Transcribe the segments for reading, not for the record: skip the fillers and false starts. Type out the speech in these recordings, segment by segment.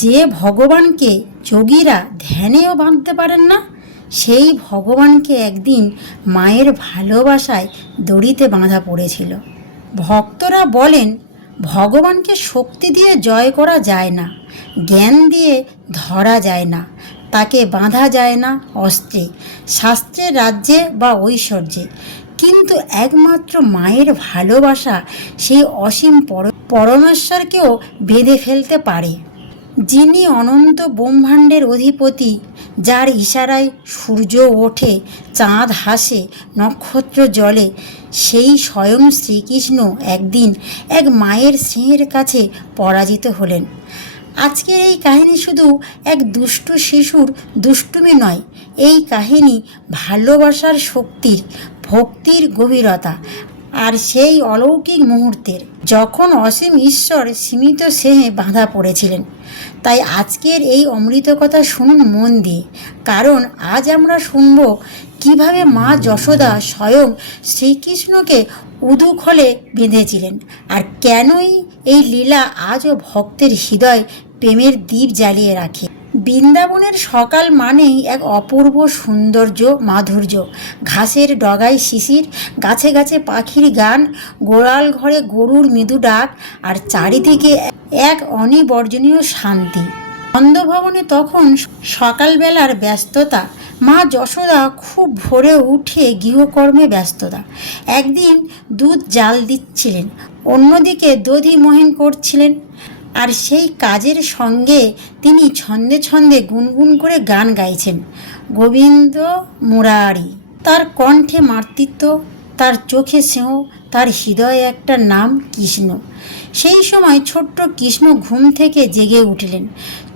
যে ভগবানকে যোগীরা ধ্যানেও বাঁধতে পারেন না, সেই ভগবানকে একদিন মায়ের ভালোবাসায় দড়িতে বাঁধা পড়েছিল। ভক্তরা বলেন, ভগবানকে শক্তি দিয়ে জয় করা যায় না, জ্ঞান দিয়ে ধরা যায় না, তাকে বাঁধা যায় না অস্ত্রে, শাস্ত্রের রাজ্যে বা ঐশ্বর্যে, কিন্তু একমাত্র মায়ের ভালোবাসা সেই অসীম পরমেশ্বরকেও বেঁধে ফেলতে পারে। যিনি অনন্ত ব্রহ্মাণ্ডের অধিপতি, যার ইশারায় সূর্য ওঠে, চাঁদ হাসে, নক্ষত্র জ্বলে, সেই স্বয়ং শ্রীকৃষ্ণ একদিন এক মায়ের স্নেহের কাছে পরাজিত হলেন। আজকের এই কাহিনী শুধু এক দুষ্ট শিশুর দুষ্টুমি নয়, এই কাহিনী ভালোবাসার শক্তির, ভক্তির গভীরতা আর সেই অলৌকিক মুহূর্তের, যখন অসীম ঈশ্বর সীমিত স্নেহে বাঁধা পড়েছিলেন। তাই আজকের এই অমৃত কথা শুনুন মন দিয়ে, কারণ আজ আমরা শুনব কিভাবে মা যশোদা স্বয়ং শ্রীকৃষ্ণকে উদুখলে বেঁধেছিলেন, আর কেনই এই লীলা আজও ভক্তের হৃদয় প্রেমের দ্বীপ জ্বালিয়ে রাখে। বৃন্দাবনের সকাল মানেই এক অপূর্ব সৌন্দর্য, মাধুর্য। ঘাসের ডগায় শিশির, গাছে গাছে পাখির গান, গোড়াল ঘরে গরুর মৃদু ডাক, আর চারিদিকে এক অনিবর্জনীয় শান্তি। নন্দভবনে তখন সকালবেলার ব্যস্ততা। মা যশোদা খুব ভোরে উঠে গৃহকর্মে ব্যস্ততা। একদিন দুধ জাল দিচ্ছিলেন, অন্যদিকে দধি মহিন করছিলেন, আর সেই কাজের সঙ্গে তিনি ছন্দে ছন্দে গুনগুন করে গান গাইছেন, গোবিন্দ মুরারি। তার কণ্ঠে মাতৃত্ব, তার চোখে স্নেহ, তার হৃদয়ে একটা নাম, কৃষ্ণ। সেই সময় ছোট্ট কৃষ্ণ ঘুম থেকে জেগে উঠলেন।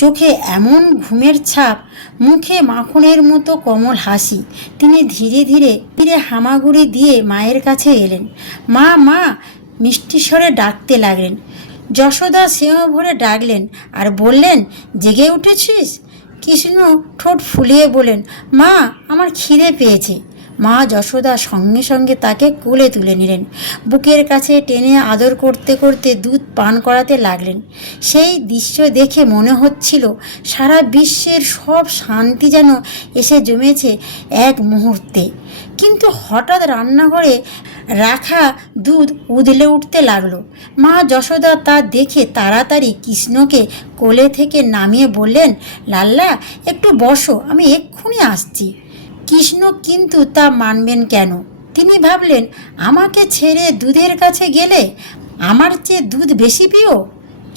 চোখে এমন ঘুমের ছাপ, মুখে মাখনের মতো কোমল হাসি। তিনি ধীরে ধীরে ধীরে হামাগুড়ি দিয়ে মায়ের কাছে এলেন। মা, মা মিষ্টি স্বরে ডাকতে লাগলেন। যশোদা স্নেহ ভরে ডাকলেন আর বললেন, জেগে উঠেছিস? কৃষ্ণ ঠোঁট ফুলিয়ে বলেন, মা, আমার খিদে পেয়েছে। মা যশোদা সঙ্গে সঙ্গে তাকে কোলে তুলে নিলেন, বুকের কাছে টেনে আদর করতে করতে দুধ পান করাতে লাগলেন। সেই দৃশ্য দেখে মনে হচ্ছিল সারা বিশ্বের সব শান্তি যেন এসে জমেছে এক মুহূর্তে। কিন্তু হঠাৎ রান্নাঘরে রাখা দুধ উদলে উঠতে লাগলো। মা যশোদা তা দেখে তাড়াতাড়ি কৃষ্ণকে কোলে থেকে নামিয়ে বললেন, লাল্লা, একটু বসো, আমি এক্ষুনি আসছি। কৃষ্ণ কিন্তু তা মানবেন কেন? তিনি ভাবলেন, আমাকে ছেড়ে দুধের কাছে গেলে আমার চেয়ে দুধ বেশি প্রিয়?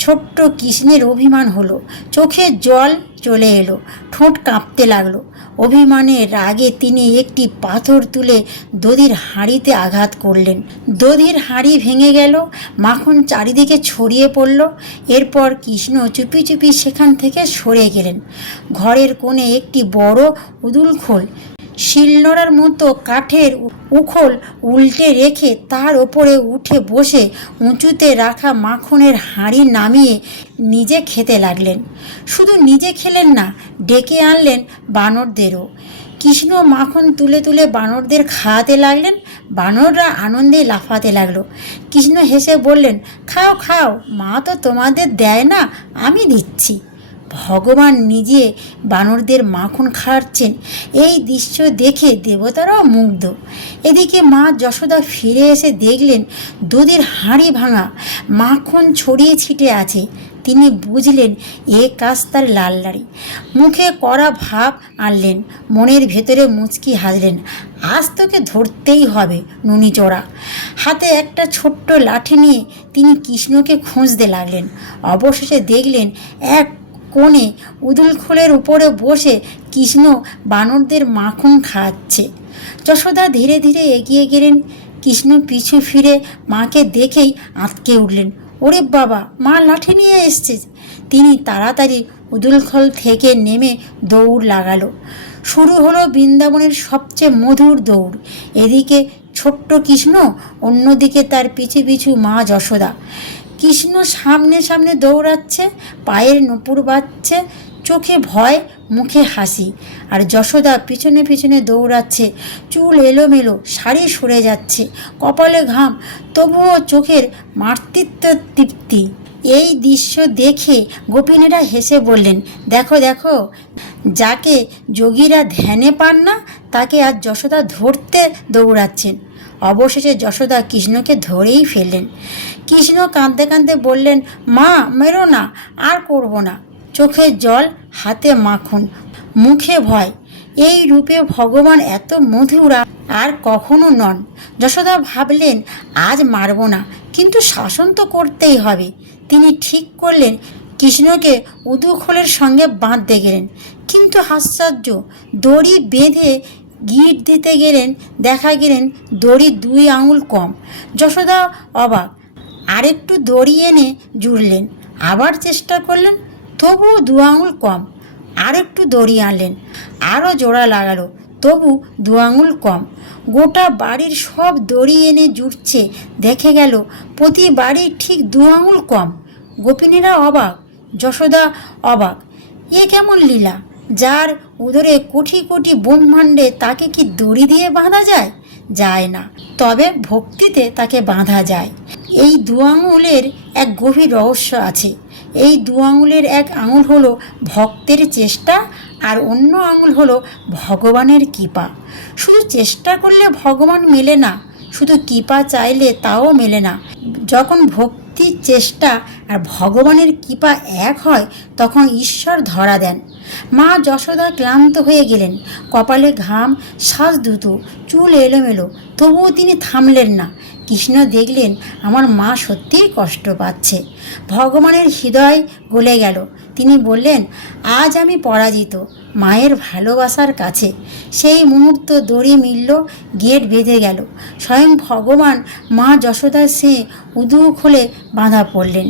ছোট্ট কৃষ্ণের অভিমান হলো, চোখে জল চলে এলো, ঠোঁট কাঁপতে লাগলো। অভিমানের রাগে তিনি একটি পাথর তুলে দধির হাঁড়িতে আঘাত করলেন। দধির হাঁড়ি ভেঙে গেল, মাখন চারিদিকে ছড়িয়ে পড়ল। এরপর কৃষ্ণ চুপি চুপি সেখান থেকে সরে গেলেন। ঘরের কোণে একটি বড় উদুলখোল, শিলনোড়ার মতো কাঠের উখল উল্টে রেখে তার ওপরে উঠে বসে উঁচুতে রাখা মাখনের হাঁড়ি নামিয়ে নিজে খেতে লাগলেন। শুধু নিজে খেলেন না, ডেকে আনলেন বানরদেরও। কৃষ্ণ মাখন তুলে তুলে বানরদের খাওয়াতে লাগলেন। বানররা আনন্দে লাফাতে লাগলো। কৃষ্ণ হেসে বললেন, খাও খাও, মা তো তোমাদের দেয় না, আমি দিচ্ছি। ভগবান নিজে বানরদের মাখন খাওয়াচ্ছেন, এই দৃশ্য দেখে দেবতারাও মুগ্ধ। এদিকে মা যশোদা ফিরে এসে দেখলেন দুধের হাঁড়ি ভাঙা, মাখন ছড়িয়ে ছিটে আছে। তিনি বুঝলেন এ কাজ তার লাল্লারই। মুখে কড়া ভাব আনলেন, মনের ভেতরে মুচকি হাসলেন, আজ তোকে ধরতেই হবে নুনিচোরা। হাতে একটা ছোট্ট লাঠি নিয়ে তিনি কৃষ্ণকে খুঁজতে লাগলেন। অবশেষে দেখলেন এক কোণে উদুলখোলের উপরে বসে কৃষ্ণ বানরদের মাখন খাওয়াচ্ছে। যশোদা ধীরে ধীরে এগিয়ে গেলেন। কৃষ্ণ পিছু ফিরে মাকে দেখেই আঁতকে উঠলেন, ওরে বাবা, মা লাঠি নিয়ে এসছে। তিনি তাড়াতাড়ি উদুলখোল থেকে নেমে দৌড় লাগালো। শুরু হলো বৃন্দাবনের সবচেয়ে মধুর দৌড়। এদিকে ছোট্ট কৃষ্ণ, অন্যদিকে তার পিছু পিছু মা যশোদা। কৃষ্ণ সামনে সামনে দৌড়াচ্ছে, পায়ের নূপুর বাজছে, চোখে ভয়, মুখে হাসি। আর যশোদা পিছনে পিছনে দৌড়াচ্ছে, চুল এলোমেলো, শাড়ি সরে যাচ্ছে, কপালে ঘাম, তবুও চোখের মাতৃত্ব তৃপ্তি। এই দৃশ্য দেখে গোপিনীরা হেসে বললেন, দেখো দেখো, যাকে যোগীরা ধ্যানে পান না তাকে আজ যশোদা ধরতে দৌড়াচ্ছেন। অবশেষে যশোদা কৃষ্ণকে ধরেই ফেললেন। কৃষ্ণ কাঁদতে কাঁদতে বললেন, মা মেরো না, আর করব না। চোখে জল, হাতে মাখন, মুখে ভয়। এই রূপে ভগবান এত মধুর আর কখনো নন। যশোদা ভাবলেন, আজ মারব না, কিন্তু শাসন তো করতেই হবে। তিনি ঠিক করলেন কৃষ্ণকে উদুখোলের সঙ্গে বাঁধতে গেলেন। কিন্তু আশ্চর্য, দড়ি বেঁধে গিট দিতে গেলেন, দেখা গেলেন দড়ি 2 আঙুল কম। যশোদা অবাক, আরেকটু দড়ি এনে জুড়লেন। আবার চেষ্টা করলেন, তবুও 2 আঙুল কম। আরেকটু দড়ি আনলেন, আরও জোড়া লাগালো, তবু 2 আঙুল কম। গোটা বাড়ির সব দড়ি এনে জুটছে, দেখে গেল প্রতি বাড়ির ঠিক 2 আঙুল কম। গোপিনীরা অবাক, যশোদা অবাক। এ কেমন লীলা! যার উদরে কোটি কোটি ব্রহ্মাণ্ডে তাকে কি দড়ি দিয়ে বাঁধা যায়? যায় না, তবে ভক্তিতে তাকে বাঁধা যায়। এই 2 আঙুলের এক গভীর রহস্য আছে। এই 2 আঙুলের এক আঙুল হলো ভক্তের চেষ্টা, আর অন্য আঙুল হলো ভগবানের কৃপা। শুধু চেষ্টা করলে ভগবান মেলে না, শুধু কৃপা চাইলে তাও মেলে না। যখন ভক্তির চেষ্টা আর ভগবানের কৃপা এক হয়, তখন ঈশ্বর ধরা দেন। মা যশোদা ক্লান্ত হয়ে গেলেন, কপালে ঘাম, শ্বাস দ্রুত, চুল এলোমেলো, তবুও তিনি থামলেন না। কৃষ্ণ দেখলেন আমার মা সত্যিই কষ্ট পাচ্ছে। ভগবানের হৃদয় গলে গেল। তিনি বললেন, আজ আমি পরাজিত মায়ের ভালোবাসার কাছে। সেই মুহূর্ত দড়ি মিলল, গেট বেঁধে গেল। স্বয়ং ভগবান মা যশোদার সে উদুখোলে বাঁধা পড়লেন।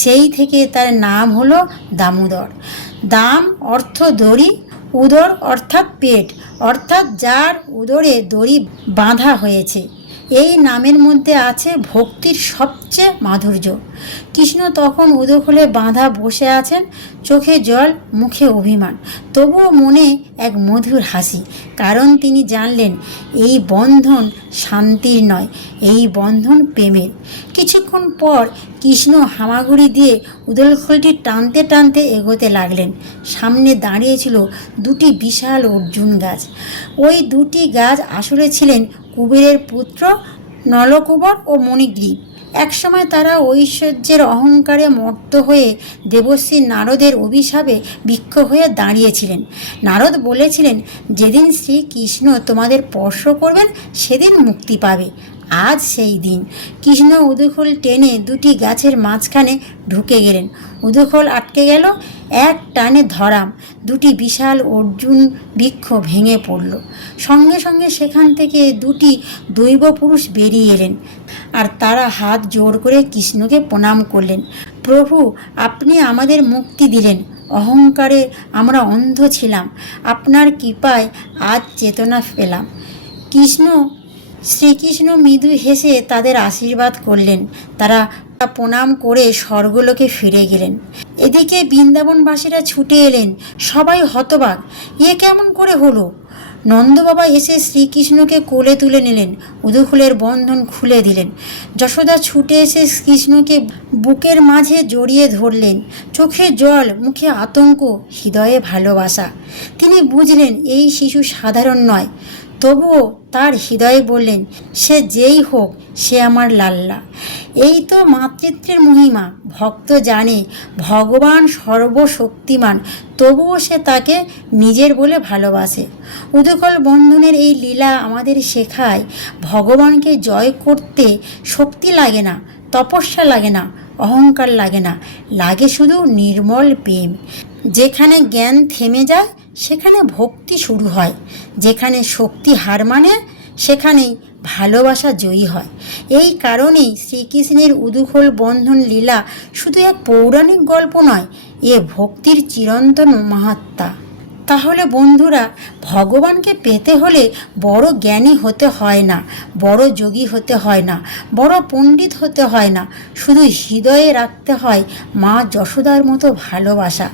সেই থেকে তার নাম হলো দামোদর। দাম অর্থ দড়ি, উদর অর্থাৎ পেট, অর্থাৎ যার উদরে দড়ি বাঁধা হয়েছে। এই নামের মধ্যে আছে ভক্তির সবচেয়ে মাধুর্য। কৃষ্ণ তখন উদুখোলে বাঁধা বসে আছেন, চোখে জল, মুখে অভিমান, তবুও মনে এক মধুর হাসি। কারণ তিনি জানলেন এই বন্ধন শান্তির নয়, এই বন্ধন প্রেমের। কিছুক্ষণ পর কৃষ্ণ হামাগুড়ি দিয়ে উদুখোলটি টানতে টানতে এগোতে লাগলেন। সামনে দাঁড়িয়েছিল 2টি বিশাল অর্জুন গাছ। ওই 2টি গাছ আসলে ছিলেন কুবেরের পুত্র নলকুবর ও মণিগ্রীব। একসময় তারা ঐশ্বর্যের অহংকারে মত্ত হয়ে দেবশ্রী নারদের অভিশাপে বৃক্ষ হয়ে দাঁড়িয়েছিলেন। নারদ বলেছিলেন, যেদিন শ্রীকৃষ্ণ তোমাদের স্পর্শ করবেন সেদিন মুক্তি পাবে। আজ সেই দিন। কৃষ্ণ উদুখোল টেনে 2টি গাছের মাঝখানে ঢুকে গেলেন। উদুখোল আটকে গেল। এক টানে ধরাম 2টি বিশাল অর্জুন বৃক্ষ ভেঙে পড়ল। সঙ্গে সঙ্গে সেখান থেকে 2টি দৈব পুরুষ বেরিয়ে এলেন, আর তারা হাত জোড় করে কৃষ্ণকে প্রণাম করলেন। প্রভু, আপনি আমাদের মুক্তি দিলেন। অহংকারে আমরা অন্ধ ছিলাম, আপনার কৃপায় আজ চেতনা পেলাম। শ্রীকৃষ্ণ মৃদু হেসে তাদের আশীর্বাদ করলেন। তারা প্রণাম করে স্বর্গলোকে ফিরে গেলেন। এদিকে বৃন্দাবনবাসীরা ছুটে এলেন, সবাই হতবাক, এ কেমন করে হলো? নন্দবাবা এসে শ্রীকৃষ্ণকে কোলে তুলে নিলেন, উদুখোলের বন্ধন খুলে দিলেন। যশোদা ছুটে এসে কৃষ্ণকে বুকের মাঝে জড়িয়ে ধরলেন। চোখে জল, মুখে আতঙ্ক, হৃদয়ে ভালোবাসা। তিনি বুঝলেন এই শিশু সাধারণ নয়, তবুও তার হৃদয়ে বললেন, সে যেই হোক, সে আমার লাল্লা। এই তো মাতৃত্বের মহিমা। ভক্ত জানে ভগবান সর্বশক্তিমান, তবুও সে তাকে নিজের বলে ভালোবাসে। উদুখোল বন্ধনের এই লীলা আমাদের শেখায়, ভগবানকে জয় করতে শক্তি লাগে না, তপস্যা লাগে না, অহংকার লাগে না, লাগে শুধু নির্মল প্রেম। যেখানে জ্ঞান থেমে যায় সেখানে ভক্তি শুরু হয়, যেখানে শক্তি হার মানে সেখানেই ভালোবাসা জয়ী হয়। এই কারণেই শ্রীকৃষ্ণের উদুখোল বন্ধন লীলা শুধু এক পৌরাণিক গল্প নয়, এ ভক্তির চিরন্তন মাহাত্ম্য। তাহলে বন্ধুরা, ভগবানকে পেতে হলে বড় জ্ঞানী হতে হয় না, বড় যোগী হতে হয় না, বড় পণ্ডিত হতে হয় না, শুধু হৃদয়ে রাখতে হয় মা যশোদার মতো ভালোবাসা।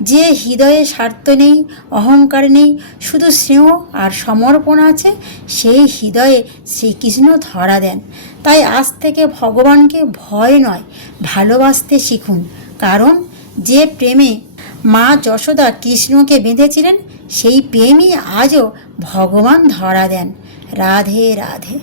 যে হৃদয়ে স্বার্থ নেই, অহংকার নেই, শুধু স্নেহ আর সমর্পণ আছে, সেই হৃদয়ে শ্রীকৃষ্ণ ধরা দেন। তাই আজ থেকে ভগবানকে ভয় নয়, ভালোবাসতে শিখুন। কারণ যে প্রেমে মা যশোদা কৃষ্ণকে বেঁধেছিলেন, সেই প্রেমই আজও ভগবান ধরা দেন। রাধে রাধে।